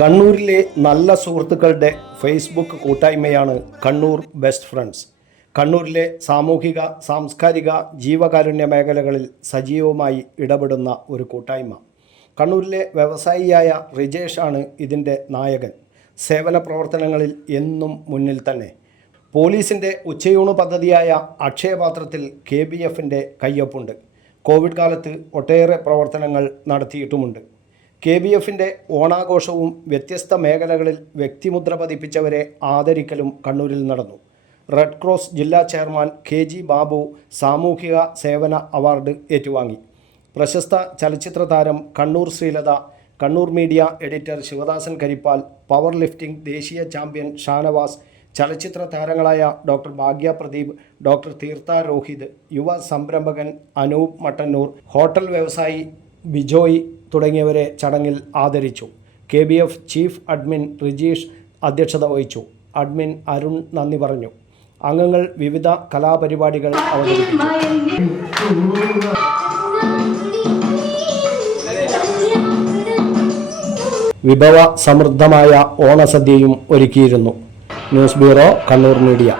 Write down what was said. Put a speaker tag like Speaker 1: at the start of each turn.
Speaker 1: കണ്ണൂരിലെ നല്ല സുഹൃത്തുക്കളുടെ ഫേസ്ബുക്ക് കൂട്ടായ്മയാണ് കണ്ണൂർ ബെസ്റ്റ് ഫ്രണ്ട്സ് കണ്ണൂരിലെ സാമൂഹിക സാംസ്കാരിക ജീവകാരുണ്യ മേഖലകളിൽ സജീവമായി ഇടപെടുന്ന ഒരു കൂട്ടായ്മ. കണ്ണൂരിലെ വ്യവസായിയായ റിജേഷാണ് ഇതിന്റെ നായകൻ. സേവന പ്രവർത്തനങ്ങളിൽ എന്നും മുന്നിൽ തന്നെ. പോലീസിന്റെ ഉച്ചയൂണ് പദ്ധതിയായ അക്ഷയപാത്രത്തിൽ കെ ബി എഫിന്റെ കയ്യൊപ്പുണ്ട്. കോവിഡ് കാലത്ത് ഒട്ടേറെ പ്രവർത്തനങ്ങൾ നടത്തിയിട്ടുമുണ്ട്. കെ ബി എഫിന്റെ ഓണാഘോഷവും വ്യത്യസ്ത മേഖലകളിൽ വ്യക്തിമുദ്ര പതിപ്പിച്ചവരെ ആദരിക്കലും കണ്ണൂരിൽ നടന്നു. റെഡ് ക്രോസ് ജില്ലാ ചെയർമാൻ കെ ജി ബാബു സാമൂഹിക സേവന അവാർഡ് ഏറ്റുവാങ്ങി. പ്രശസ്ത ചലച്ചിത്ര താരം Kannur Sreelatha Kannur media editor Sivadasan Karippal power lifting ദേശീയ ചാമ്പ്യൻ ഷാനവാസ് ചലച്ചിത്ര താരങ്ങളായ ഡോക്ടർ ഭാഗ്യ പ്രദീപ് ഡോക്ടർ തീർത്ഥ രോഹിത് യുവ സംരംഭകൻ അനൂപ് മട്ടന്നൂർ ഹോട്ടൽ വ്യവസായി ബിജോയ് തുടങ്ങിയവരെ ചടങ്ങിൽ ആദരിച്ചു. K B F chief admin Rijeesh അധ്യക്ഷത വഹിച്ചു. അഡ്മിൻ അരുൺ നന്ദി പറഞ്ഞു. അംഗങ്ങൾ വിവിധ കലാപരിപാടികൾ അവതരിപ്പിച്ചു. വിഭവ സമൃദ്ധമായ ഓണസദ്യയും ഒരുക്കിയിരുന്നു. News bureau Kannur media.